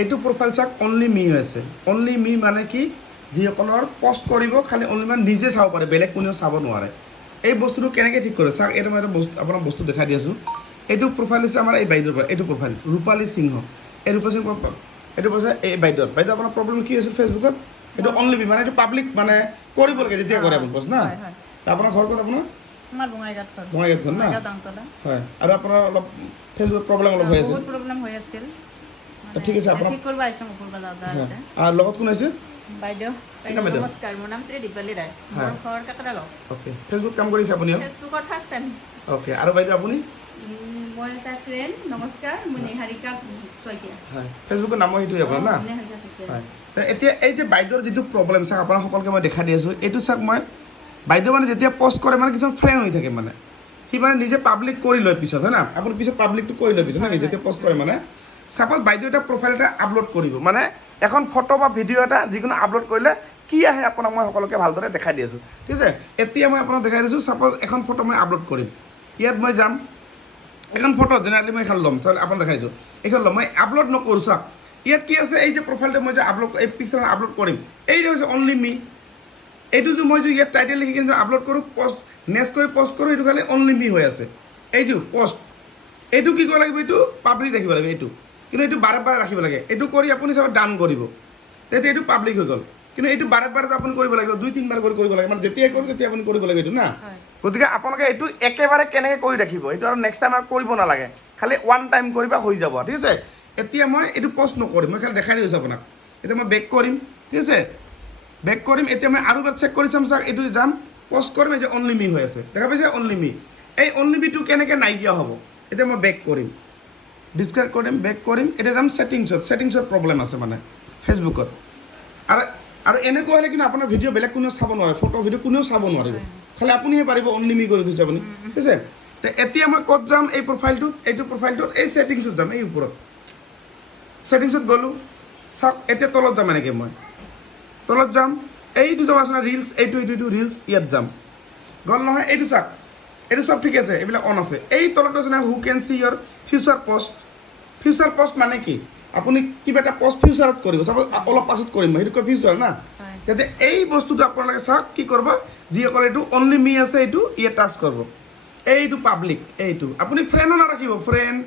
এইটো প্ৰফাইল চাওক অনলি মি হৈ আছে অনলি মি মানে কি যিসকলৰ পষ্ট কৰিব খালি অনলি মানে নিজে চাব পাৰে বেলেগ কোনেও চাব নোৱাৰে এই বস্তুটো কেনেকৈ ঠিক কৰে চাওক এইটো মই এটা বস্তু আপোনাক বস্তু দেখাই দি আছোঁ এইটো প্ৰফাইল হৈছে আমাৰ এই বাইদেউৰ পৰা এইটো প্ৰফাইল ৰূপালী সিংহ এই ৰূপালী সিংহ এইটো কৈছে এই বাইদেউ আপোনাৰ প্ৰব্লেম কি আছিল ফেচবুকত এইটো অনলি মি মানে এইটো পাব্লিক মানে কৰিব লাগে যেতিয়া কৰে আপুনি বস্তু না আপোনাৰ ঘৰ ক'ত আপোনাৰ আমাৰ বঙাইগাঁৱত ঘৰ বঙাইগাঁৱত ঘৰ না হয় আৰু আপোনাৰ অলপ ফেচবুক প্ৰব্লেম অলপ হৈ আছে বহুত প্ৰব্লেম হৈ আছিল ঠিক আছে আপোনাৰ ঠিক কৰিব আহিছোঁ মোৰ দাদা আৰু লগত কোন আছে বাইদেউ নমস্কাৰ মোৰ নাম শ্ৰী দীপালী ৰায় মোৰ ঘৰ কাকৰাগাঁও অ'কে ফেচবুক কাম কৰিছে আপুনি ফেচবুকত ফাৰ্ষ্ট টাইম অ'কে আৰু বাইদেউ আপুনি মই এটা ফ্ৰেণ্ড নমস্কাৰ মই নিহাৰিকা শইকীয়া হয় ফেচবুকৰ নামো সেইটোৱে আপোনাৰ না হয় এতিয়া এই যে বাইদেউৰ যিটো প্ৰব্লেম চাওক আপোনাক সকলোকে মই দেখাই দি আছোঁ এইটো চাওক মই বাইদেউ মানে যেতিয়া পষ্ট কৰে মানে কিছুমান ফ্ৰেণ্ড হৈ থাকে মানে সি মানে নিজে পাব্লিক কৰি লয় পিছত হয় না আপুনি পিছত পাব্লিকটো কৰি লয় পিছত না যেতিয়া পষ্ট কৰে মানে ছাপ'জ বাইদেউ এটা প্ৰফাইল এটা আপলোড কৰিব মানে এখন ফটো বা ভিডিঅ' এটা যিকোনো আপলোড কৰিলে কি আহে আপোনাক মই সকলোকে ভালদৰে দেখাই দি আছোঁ ঠিক আছে এতিয়া মই আপোনাক দেখাই দিছোঁ ছাপ'জ এখন ফটো মই আপলোড কৰিম ইয়াত মই যাম এখন ফটো জেনেৰেলি মই এখন ল'ম আপোনাক দেখাই দিছোঁ এইখন ল'ম মই আপলোড নকৰোঁ চাওক ইয়াত কি আছে এই যে প্ৰফাইলটো মই যে আপলোড এই পিকচাৰ আপলোড কৰিম এইটো হৈছে অনলি মি এইটো যে মই যে ইয়াত টাইটেল লিখি কিনে আপলোড কৰোঁ পষ্ট নেক্সট কৰি পষ্ট কৰোঁ এইটো খালি অনলি মি হৈ আছে এইটো পষ্ট এইটো কি কৰিব লাগিব এইটো পাব্লিক ৰাখিব লাগিব এইটো কিন্তু এইটো বাৰে বাৰে ৰাখিব লাগে এইটো কৰি আপুনি চাব ডান কৰিব তেতিয়া এইটো পাব্লিক হৈ গ'ল কিন্তু এইটো বাৰে বাৰে আপুনি কৰিব লাগিব 2-3 বাৰ কৰিব লাগে মানে যেতিয়াই কৰোঁ তেতিয়া আপুনি কৰিব লাগিব এইটো না গতিকে আপোনালোকে এইটো একেবাৰে কেনেকৈ কৰি ৰাখিব এইটো আৰু নেক্সট টাইম আৰু কৰিব নালাগে খালি ওৱান টাইম কৰিবা হৈ যাব ঠিক আছে এতিয়া মই এইটো পষ্ট নকৰিম মই খালি দেখাই দি আছোঁ আপোনাক এতিয়া মই বেক কৰিম ঠিক আছে বেক কৰিম এতিয়া মই আৰু এবাৰ চেক কৰি চাম চাওক এইটো যাম পষ্ট কৰিম এই যে অনলি মি হৈ আছে দেখা পাইছে অনলি মি এই অনলি মিটো কেনেকৈ নাইকিয়া হ'ব এতিয়া মই বেক কৰিম ডিছকাৰ্ড কৰিম বেক কৰিম এতিয়া যাম ছেটিংছত প্ৰব্লেম আছে মানে ফেচবুকত আৰু এনেকুৱা হ'লে কিন্তু আপোনাৰ ভিডিঅ' বেলেগ কোনেও চাব নোৱাৰে ফটো ভিডিঅ' কোনেও চাব নোৱাৰিব খালি আপুনিহে পাৰিব অনলি মি কৰি থৈছে আপুনি ঠিক আছে এতিয়া মই ক'ত যাম এই প্ৰফাইলটোত এইটো প্ৰফাইলটোত এই ছেটিংছত যাম এই ওপৰত ছেটিংছত গ'লোঁ চাওক এতিয়া তলত যাম এনেকৈ মই তলত যাম এইটো যাব আছে ৰিলছ এইটো ৰিলছ ইয়াত যাম গ'ল নহয় এইটো চাওক এইটো চব ঠিক আছে এইবিলাক অন আছে এই তলত আছে না হু কেন চি ইয়ৰ ফিউচাৰ পষ্ট মানে কি আপুনি কিবা এটা পষ্ট ফিউচাৰত কৰিব চাব অলপ পাছত কৰিম মই সেইটো কয় ফিউচাৰ না তেতিয়া এই বস্তুটো আপোনালোকে চাওক কি কৰিব যিসকলে এইটো অনলি মি আছে এইটো ইয়াত টাচ কৰিব এইটো পাব্লিক এইটো আপুনি ফ্ৰেণ্ডো নাৰাখিব ফ্ৰেণ্ড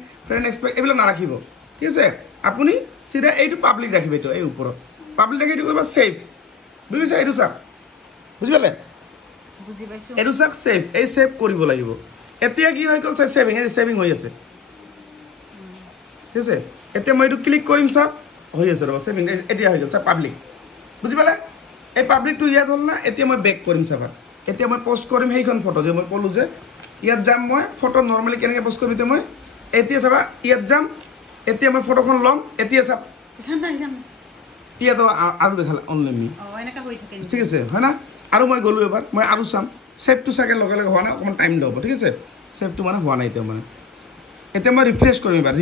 এক্সপেক্ট এইবিলাক নাৰাখিব ঠিক আছে আপুনি চিধা এইটো পাব্লিক ৰাখিব এইটো এই ওপৰত পাব্লিক ৰাখি এইটো কৰিব ছেভ বুজিছে এইটো চাওক বুজি পালে এইটো চাওক ছেভ এই ছেভ কৰিব লাগিব এতিয়া কি হৈ গ'ল চাই ছেভিং হৈ আছে ঠিক আছে এতিয়া মই এইটো ক্লিক কৰিম চাওক হৈ আছে ৰ'ব ছেভিং এতিয়া হৈ গ'ল চাওক পাব্লিক বুজি পালে এই পাব্লিকটো ইয়াত হ'ল না এতিয়া মই বেক কৰিম চাবা এতিয়া মই পষ্ট কৰিম সেইখন ফটো যে মই ক'লোঁ যে ইয়াত যাম মই ফটো নৰ্মেলি কেনেকৈ পষ্ট কৰিম এতিয়া মই এতিয়া চাবা ইয়াত যাম এতিয়া মই ফটোখন ল'ম এতিয়া চাওক ইয়াত আৰু দেখালে অনলি মি ঠিক আছে হয় না আৰু মই গ'লোঁ এবাৰ মই আৰু চাম ছেভটো চাগে লগে লগে হোৱা নাই অকণমান টাইম ল'ব ঠিক আছে ছেভটো মানে হোৱা নাই এতিয়া মানে এতিয়া মই ৰিফ্ৰেছ কৰিম এবাৰ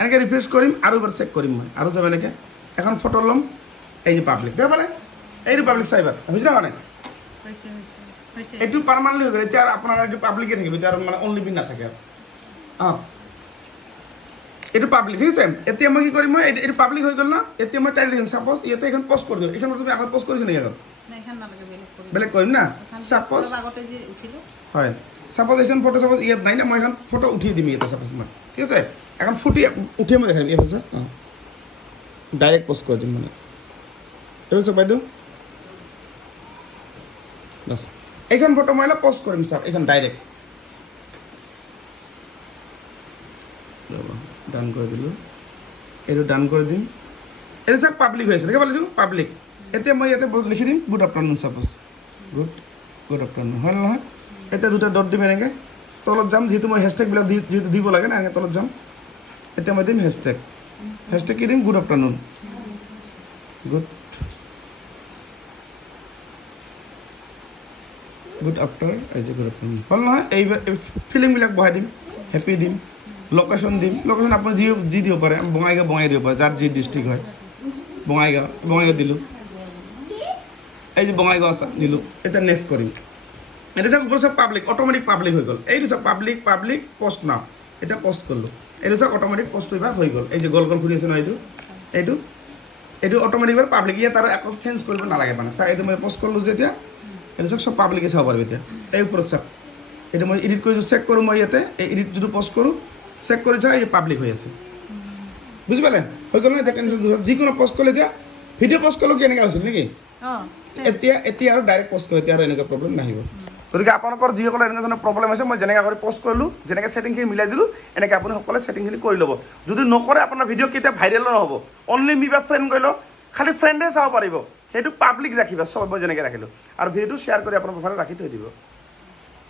এনেকৈ ৰিফ্ৰেছ কৰিম আৰু এবাৰ চেক কৰিম মই আৰু যাব এনেকৈ এখন ফটো ল'ম এই যে পাব্লিক দেখা পালে এইটো পাব্লিক চাইবাৰ হৈছে না মানে এইটো পাৰ্মানেণ্টলি হৈ গ'ল এতিয়া আৰু আপোনাৰ এইটো পাব্লিকে থাকিব এতিয়া আৰু মানে অনলি মি নাথাকে আৰু অঁ এইটো পাব্লিক ঠিক আছে এতিয়া মই কি কৰিম মই এইটো পাব্লিক হৈ গ'ল না এতিয়া মই টাইটেল লিখিম ছাপ'জ ইয়াতে এইখন পষ্ট কৰি দিওঁ এইখন তুমি আগত পষ্ট কৰিছে নেকি আগত বেলেগ কৰিম না ছাপ'জ হয় ছাপ'জ এইখন ফটো ছাপ'জ ইয়াত নাই না মই এখন ফটো উঠি দিম ইয়াতে ছাপ'জ মই ঠিক আছে এখন উঠিয়ে মই দেখাই দিম এইফালে চাওক অঁ ডাইৰেক্ট পষ্ট কৰি দিম মানে এইফালে চাওক বাইদেউ বাছ এইখন ফটো মই অলপ পষ্ট কৰিম চাওক এইখন ডাইৰেক্ট ডান কৰি দিলোঁ এইটো ডান কৰি দিম এইটো চাওক পাব্লিক হৈ আছে দেখা পালে এইটো পাব্লিক এতিয়া মই ইয়াতে লিখি দিম good afternoon suppose good afternoon হয় নহয় এতিয়া দুটা ডট দিম এনেকৈ তলত যাম যিহেতু মই হেছটেগবিলাক যিহেতু দিব লাগে না এনেকৈ তলত যাম এতিয়া মই দিম হেছটেগ কি দিম গুড আফটাৰনুন গুড আফটাৰ এই যে গুড আফটাৰনুন হ'ল নহয় এই ফিলিংবিলাক বহাই দিম হেপী দিম লোকেশ্যন দিম লোকেশ্যন আপুনি যি দিব পাৰে বঙাইগাঁও দিব পাৰে যাৰ যি ডিষ্ট্ৰিক্ট হয় বঙাইগাঁও দিলোঁ এই যে বঙাইগাঁও আছে দিলোঁ এতিয়া নেক্সট কৰিম এতিয়া চাওক ওপৰত চব পাব্লিক অট'মেটিক পাব্লিক হৈ গ'ল এইটো চব পাব্লিক পষ্ট নাও এতিয়া পষ্ট কৰিলোঁ এইটো চাওক অট'মেটিক পষ্ট এইবাৰ হৈ গ'ল এই যে গল ঘূৰি আছে ন এইটো এইটো অট'মেটিক পাব্লিক ইয়াত আৰু একো চেঞ্জ কৰিব নালাগে মানে চাওক এইটো মই পষ্ট কৰিলোঁ যেতিয়া এইটো চাওক চব পাব্লিকে চাব পাৰিব এতিয়া এই ওপৰত চাওক এইটো মই এডিট কৰিছোঁ চেক কৰোঁ মই ইয়াতে এই এডিট যিটো পষ্ট কৰোঁ চেক কৰি চাওক এই পাব্লিক হৈ আছে বুজি পালে হৈ গ'ল নহয় এতিয়া যিকোনো পষ্ট কৰিলে এতিয়া ভিডিঅ' পষ্ট কৰিলেও কি এনেকুৱা হৈছিল নেকি এতিয়া আৰু ডাইৰেক্ট পষ্ট কৰোঁ এতিয়া আৰু এনেকুৱা প্ৰব্লেম নাহিব গতিকে আপোনালোকৰ যিসকলৰ এনেকুৱা ধৰণৰ প্ৰব্লেম হৈছে মই যেনেকৈ কৰি পষ্ট কৰিলোঁ যেনেকৈ ছেটিংখিনি মিলাই দিলোঁ এনেকৈ আপুনি সকলোৱে ছেটিংখিনি কৰি ল'ব যদি নকৰে আপোনাৰ ভিডিঅ' কেতিয়া ভাইৰেলো নহ'ব অনলি মি বা ফ্ৰেণ্ড কৰি লওক খালি ফ্ৰেণ্ডে চাব পাৰিব সেইটো পাব্লিক ৰাখিবা চব মই যেনেকৈ ৰাখিলোঁ আৰু ভিডিঅ'টো শ্বেয়াৰ কৰি আপোনাৰ প্ৰফাইলত ৰাখি থৈ দিব